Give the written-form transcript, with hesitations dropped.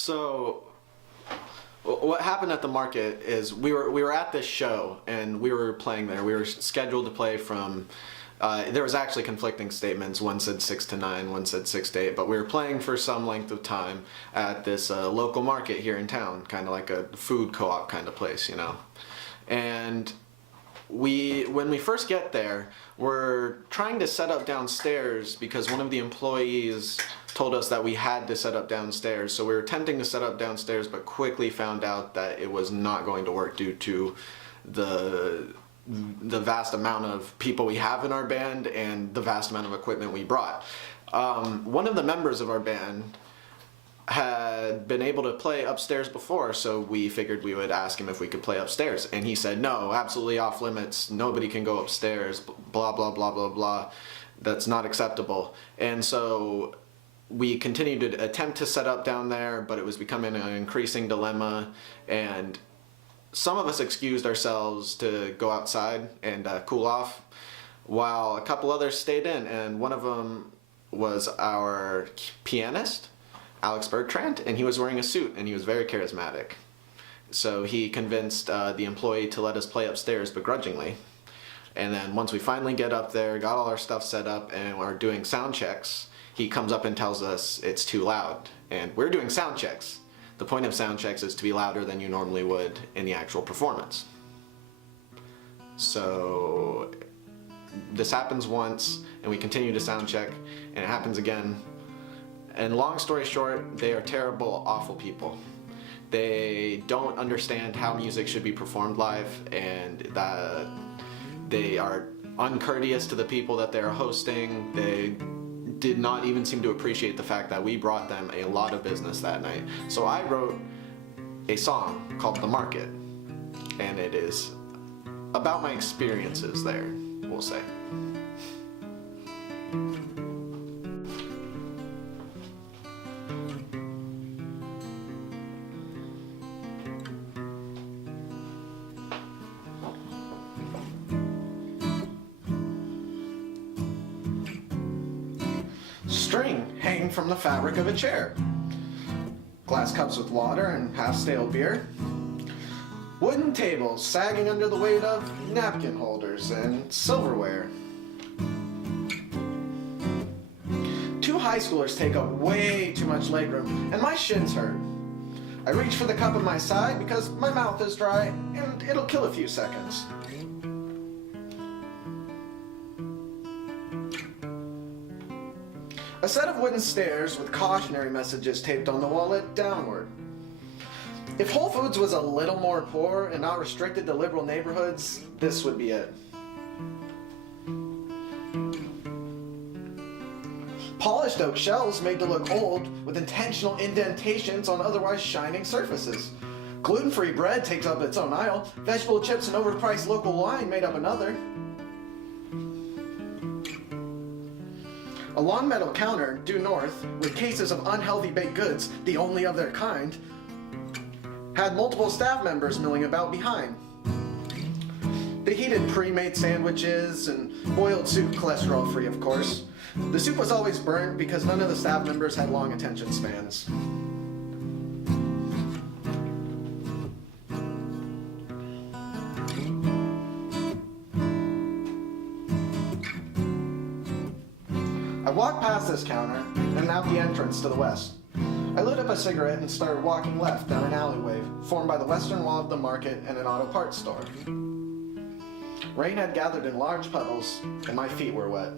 So what happened at the market is we were at this show and we were playing there. We were scheduled to play from. There was actually conflicting statements. One said 6 to 9, one said 6 to 8. But we were playing for some length of time at this local market here in town, kind of like a food co-op kind of place, you know. And when we first get there, we're trying to set up downstairs because one of the employees told us that we had to set up downstairs. So we were attempting to set up downstairs, but quickly found out that it was not going to work due to the vast amount of people we have in our band and the vast amount of equipment we brought. One of the members of our band had been able to play upstairs before, so we figured we would ask him if we could play upstairs, and he said no, absolutely off limits, nobody can go upstairs, blah blah blah blah blah, that's not acceptable. And so we continued to attempt to set up down there, but it was becoming an increasing dilemma, and some of us excused ourselves to go outside and cool off, while a couple others stayed in, and one of them was our pianist, Alex Bertrand, and he was wearing a suit and he was very charismatic. So he convinced the employee to let us play upstairs begrudgingly. And then once we finally get up there, got all our stuff set up and are doing sound checks, he comes up and tells us it's too loud. And we're doing sound checks. The point of sound checks is to be louder than you normally would in the actual performance. So this happens once and we continue to sound check and it happens again. And long story short, they are terrible, awful people. They don't understand how music should be performed live, and that they are uncourteous to the people that they're hosting. They did not even seem to appreciate the fact that we brought them a lot of business that night. So I wrote a song called The Market, and it is about my experiences there, we'll say. String hanging from the fabric of a chair. Glass cups with water and half-stale beer. Wooden tables sagging under the weight of napkin holders and silverware. Two high schoolers take up way too much legroom, and my shins hurt. I reach for the cup at my side because my mouth is dry and it'll kill a few seconds. A set of wooden stairs with cautionary messages taped on the wall led downward. If Whole Foods was a little more poor and not restricted to liberal neighborhoods, this would be it. Polished oak shelves made to look old with intentional indentations on otherwise shining surfaces. Gluten-free bread takes up its own aisle. Vegetable chips and overpriced local wine made up another. A long metal counter, due north, with cases of unhealthy baked goods, the only of their kind, had multiple staff members milling about behind. They heated pre-made sandwiches and boiled soup, cholesterol-free of course. The soup was always burnt because none of the staff members had long attention spans. I walked past this counter and out the entrance to the west. I lit up a cigarette and started walking left down an alleyway formed by the western wall of the market and an auto parts store. Rain had gathered in large puddles and my feet were wet.